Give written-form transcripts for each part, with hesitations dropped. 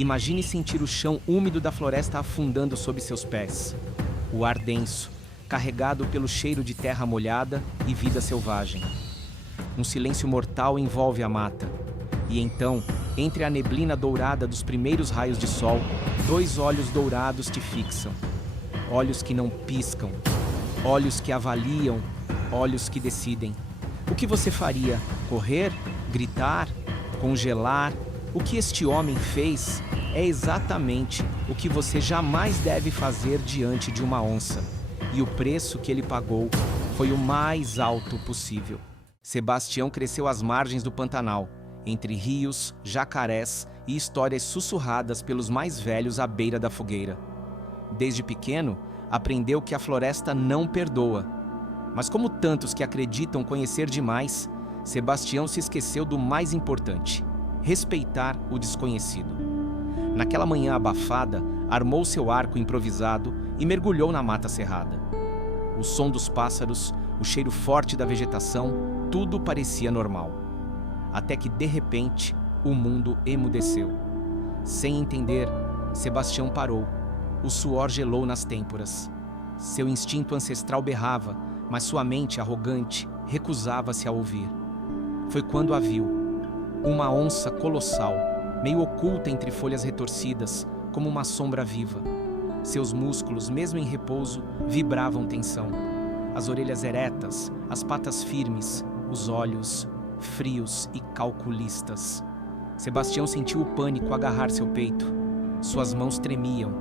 Imagine sentir o chão úmido da floresta afundando sob seus pés. O ar denso, carregado pelo cheiro de terra molhada e vida selvagem. Um silêncio mortal envolve a mata. E então, entre a neblina dourada dos primeiros raios de sol, dois olhos dourados te fixam. Olhos que não piscam, olhos que avaliam, olhos que decidem. O que você faria? Correr? Gritar? Congelar? O que este homem fez é exatamente o que você jamais deve fazer diante de uma onça. E o preço que ele pagou foi o mais alto possível. Sebastião cresceu às margens do Pantanal, entre rios, jacarés e histórias sussurradas pelos mais velhos à beira da fogueira. Desde pequeno, aprendeu que a floresta não perdoa. Mas como tantos que acreditam conhecer demais, Sebastião se esqueceu do mais importante: respeitar o desconhecido. Naquela manhã abafada, armou seu arco improvisado e mergulhou na mata cerrada. O som dos pássaros, o cheiro forte da vegetação, tudo parecia normal. Até que, de repente, o mundo emudeceu. Sem entender, Sebastião parou. O suor gelou nas têmporas. Seu instinto ancestral berrava, mas sua mente arrogante recusava-se a ouvir. Foi quando a viu. Uma onça colossal, meio oculta entre folhas retorcidas, como uma sombra viva. Seus músculos, mesmo em repouso, vibravam tensão. As orelhas eretas, as patas firmes, os olhos frios e calculistas. Sebastião sentiu o pânico agarrar seu peito. Suas mãos tremiam.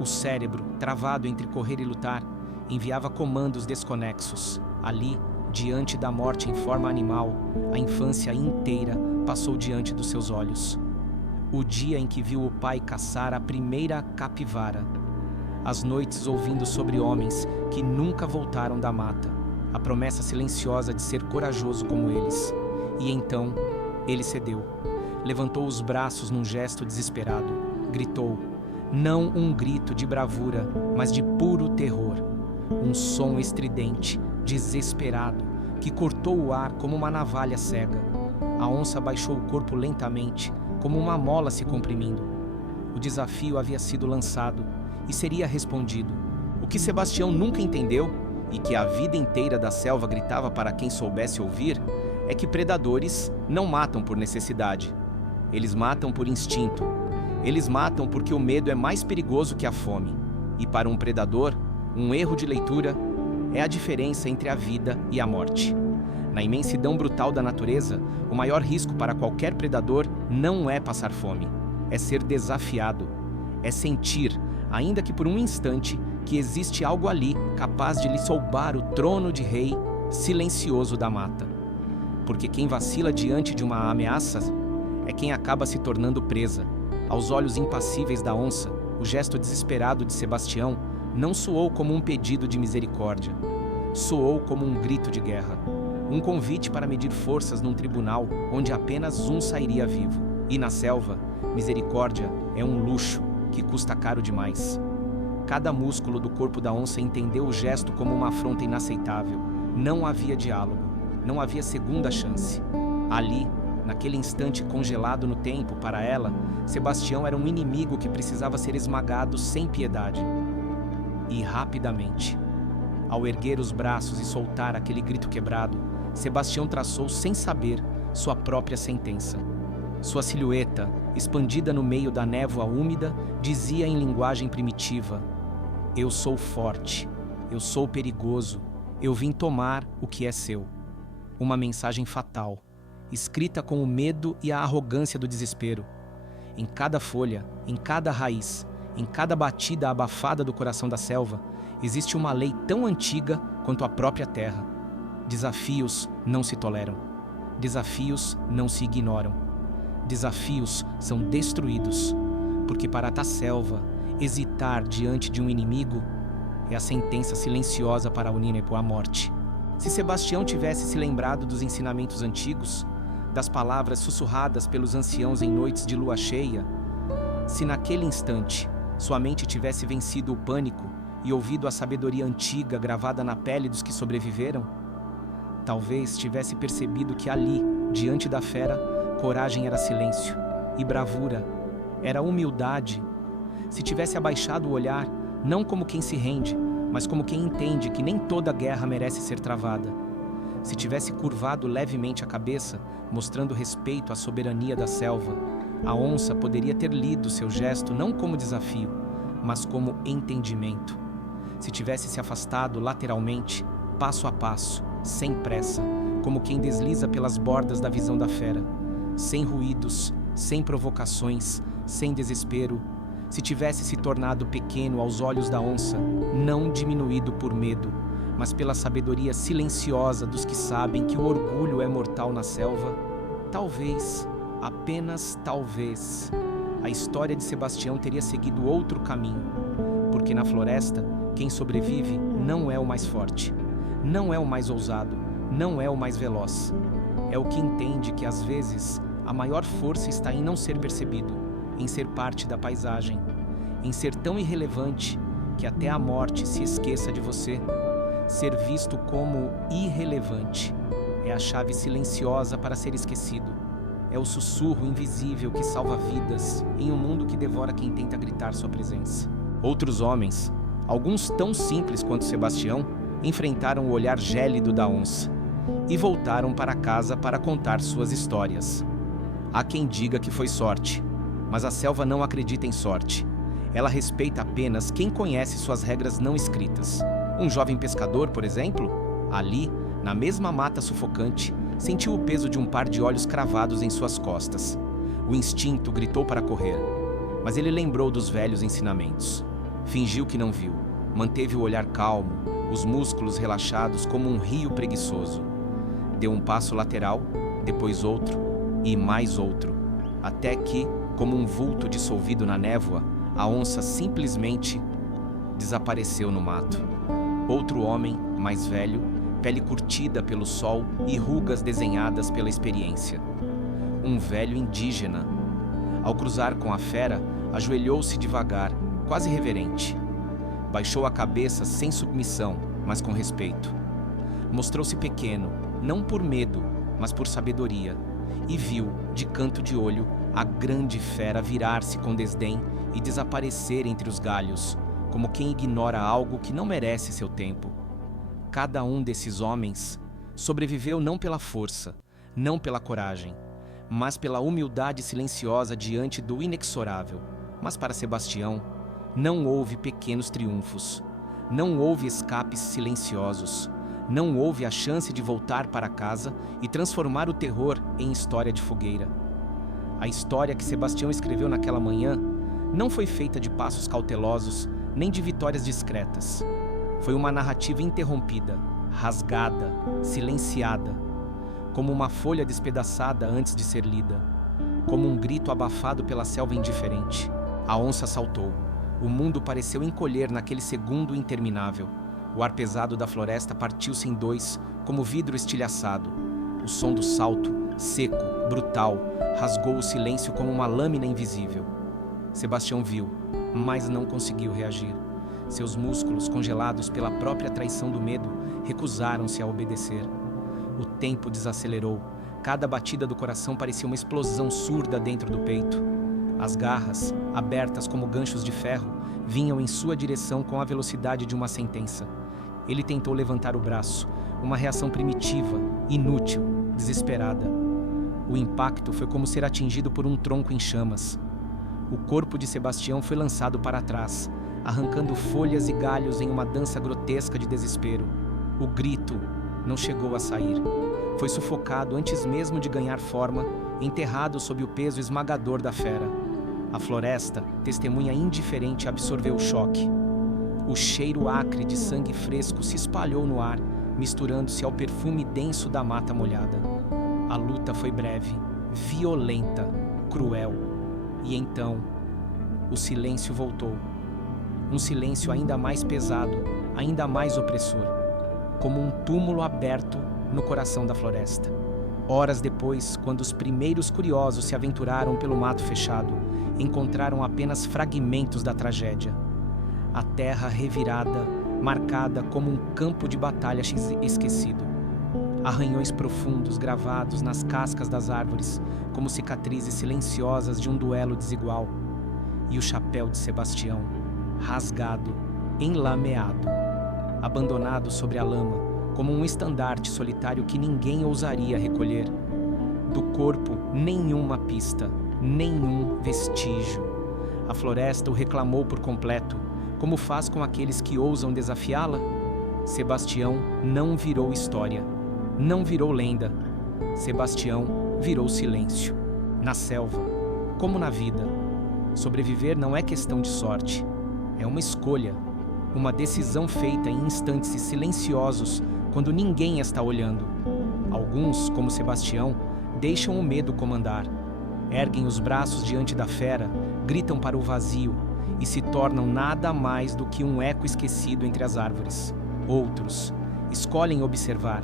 O cérebro, travado entre correr e lutar, enviava comandos desconexos. Ali, diante da morte em forma animal, a infância inteira passou diante dos seus olhos. O dia em que viu o pai caçar a primeira capivara. As noites ouvindo sobre homens que nunca voltaram da mata. A promessa silenciosa de ser corajoso como eles. E então, ele cedeu. Levantou os braços num gesto desesperado. Gritou. Não um grito de bravura, mas de puro terror. Um som estridente, desesperado, que cortou o ar como uma navalha cega. A onça baixou o corpo lentamente, como uma mola se comprimindo. O desafio havia sido lançado e seria respondido. O que Sebastião nunca entendeu, e que a vida inteira da selva gritava para quem soubesse ouvir, é que predadores não matam por necessidade. Eles matam por instinto. Eles matam porque o medo é mais perigoso que a fome. E para um predador, um erro de leitura é a diferença entre a vida e a morte. Na imensidão brutal da natureza, o maior risco para qualquer predador não é passar fome, é ser desafiado, é sentir, ainda que por um instante, que existe algo ali capaz de lhe soubar o trono de rei silencioso da mata. Porque quem vacila diante de uma ameaça é quem acaba se tornando presa. Aos olhos impassíveis da onça, o gesto desesperado de Sebastião não soou como um pedido de misericórdia. Soou como um grito de guerra. Um convite para medir forças num tribunal onde apenas um sairia vivo. E na selva, misericórdia é um luxo que custa caro demais. Cada músculo do corpo da onça entendeu o gesto como uma afronta inaceitável. Não havia diálogo. Não havia segunda chance. Ali, naquele instante congelado no tempo, para ela, Sebastião era um inimigo que precisava ser esmagado sem piedade. E rapidamente, ao erguer os braços e soltar aquele grito quebrado, Sebastião traçou sem saber sua própria sentença. Sua silhueta, expandida no meio da névoa úmida, dizia em linguagem primitiva: eu sou forte, eu sou perigoso, eu vim tomar o que é seu. Uma mensagem fatal, escrita com o medo e a arrogância do desespero. Em cada folha, em cada raiz, em cada batida abafada do coração da selva, existe uma lei tão antiga quanto a própria terra. Desafios não se toleram. Desafios não se ignoram. Desafios são destruídos, porque para a selva, hesitar diante de um inimigo é a sentença silenciosa para o Nínepo à morte. Se Sebastião tivesse se lembrado dos ensinamentos antigos, das palavras sussurradas pelos anciãos em noites de lua cheia, se naquele instante sua mente tivesse vencido o pânico e ouvido a sabedoria antiga gravada na pele dos que sobreviveram, talvez tivesse percebido que ali, diante da fera, coragem era silêncio e bravura Era humildade. Se tivesse abaixado o olhar, não como quem se rende, mas como quem entende que nem toda guerra merece ser travada. Se tivesse curvado levemente a cabeça, mostrando respeito à soberania da selva, a onça poderia ter lido seu gesto não como desafio, mas como entendimento. Se tivesse se afastado lateralmente, passo a passo, sem pressa, como quem desliza pelas bordas da visão da fera, sem ruídos, sem provocações, sem desespero, se tivesse se tornado pequeno aos olhos da onça, não diminuído por medo, mas pela sabedoria silenciosa dos que sabem que o orgulho é mortal na selva, talvez, apenas talvez, a história de Sebastião teria seguido outro caminho, porque na floresta, quem sobrevive não é o mais forte, não é o mais ousado, não é o mais veloz. É o que entende que, às vezes, a maior força está em não ser percebido, em ser parte da paisagem, em ser tão irrelevante que até a morte se esqueça de você. Ser visto como irrelevante é a chave silenciosa para ser esquecido. É o sussurro invisível que salva vidas em um mundo que devora quem tenta gritar sua presença. Outros homens, alguns tão simples quanto Sebastião, enfrentaram o olhar gélido da onça e voltaram para casa para contar suas histórias. Há quem diga que foi sorte, mas a selva não acredita em sorte. Ela respeita apenas quem conhece suas regras não escritas. Um jovem pescador, por exemplo, ali, na mesma mata sufocante, sentiu o peso de um par de olhos cravados em suas costas. O instinto gritou para correr, mas ele lembrou dos velhos ensinamentos. Fingiu que não viu, manteve o olhar calmo, os músculos relaxados como um rio preguiçoso. Deu um passo lateral, depois outro e mais outro, até que, como um vulto dissolvido na névoa, a onça simplesmente desapareceu no mato. Outro homem, mais velho, pele curtida pelo sol e rugas desenhadas pela experiência. Um velho indígena. Ao cruzar com a fera, ajoelhou-se devagar, quase reverente. Baixou a cabeça sem submissão, mas com respeito. Mostrou-se pequeno, não por medo, mas por sabedoria, e viu, de canto de olho, a grande fera virar-se com desdém e desaparecer entre os galhos, como quem ignora algo que não merece seu tempo. Cada um desses homens sobreviveu não pela força, não pela coragem, mas pela humildade silenciosa diante do inexorável. Mas para Sebastião, não houve pequenos triunfos, não houve escapes silenciosos, não houve a chance de voltar para casa e transformar o terror em história de fogueira. A história que Sebastião escreveu naquela manhã não foi feita de passos cautelosos nem de vitórias discretas. Foi uma narrativa interrompida, rasgada, silenciada, como uma folha despedaçada antes de ser lida, como um grito abafado pela selva indiferente. A onça saltou. O mundo pareceu encolher naquele segundo interminável. O ar pesado da floresta partiu-se em dois, como vidro estilhaçado. O som do salto, seco, brutal, rasgou o silêncio como uma lâmina invisível. Sebastião viu, mas não conseguiu reagir. Seus músculos, congelados pela própria traição do medo, recusaram-se a obedecer. O tempo desacelerou. Cada batida do coração parecia uma explosão surda dentro do peito. As garras, abertas como ganchos de ferro, vinham em sua direção com a velocidade de uma sentença. Ele tentou levantar o braço, uma reação primitiva, inútil, desesperada. O impacto foi como ser atingido por um tronco em chamas. O corpo de Sebastião foi lançado para trás, arrancando folhas e galhos em uma dança grotesca de desespero. O grito não chegou a sair. Foi sufocado antes mesmo de ganhar forma, enterrado sob o peso esmagador da fera. A floresta, testemunha indiferente, absorveu o choque. O cheiro acre de sangue fresco se espalhou no ar, misturando-se ao perfume denso da mata molhada. A luta foi breve, violenta, cruel. E então, o silêncio voltou. Um silêncio ainda mais pesado, ainda mais opressor, como um túmulo aberto no coração da floresta. Horas depois, quando os primeiros curiosos se aventuraram pelo mato fechado, encontraram apenas fragmentos da tragédia. A terra revirada, marcada como um campo de batalha esquecido. Arranhões profundos gravados nas cascas das árvores, como cicatrizes silenciosas de um duelo desigual. e o chapéu de Sebastião, rasgado, enlameado, abandonado sobre a lama, como um estandarte solitário que ninguém ousaria recolher. Do corpo, nenhuma pista, nenhum vestígio. A floresta o reclamou por completo, como faz com aqueles que ousam desafiá-la. Sebastião não virou história, não virou lenda. Sebastião virou silêncio. Na selva, como na vida, sobreviver não é questão de sorte, é uma escolha, uma decisão feita em instantes silenciosos quando ninguém está olhando. Alguns, como Sebastião, deixam o medo comandar, erguem os braços diante da fera, gritam para o vazio e se tornam nada mais do que um eco esquecido entre as árvores. Outros escolhem observar,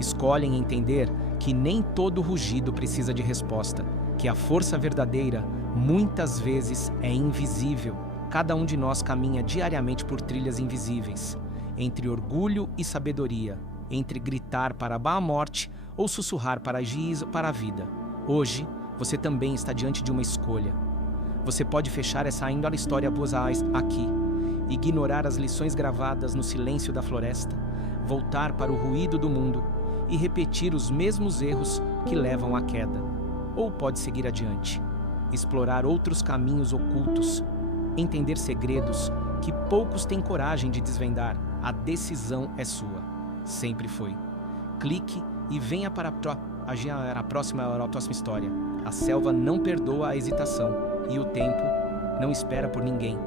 escolhem entender que nem todo rugido precisa de resposta, que a força verdadeira muitas vezes é invisível. Cada um de nós caminha diariamente por trilhas invisíveis, entre orgulho e sabedoria, entre gritar para a morte ou sussurrar para a vida. Hoje, você também está diante de uma escolha. Você pode fechar essa ainda história aqui, ignorar as lições gravadas no silêncio da floresta, voltar para o ruído do mundo e repetir os mesmos erros que levam à queda. Ou pode seguir adiante, explorar outros caminhos ocultos, entender segredos que poucos têm coragem de desvendar. A decisão é sua. Sempre foi. Clique e venha para a próxima história. A selva não perdoa a hesitação e o tempo não espera por ninguém.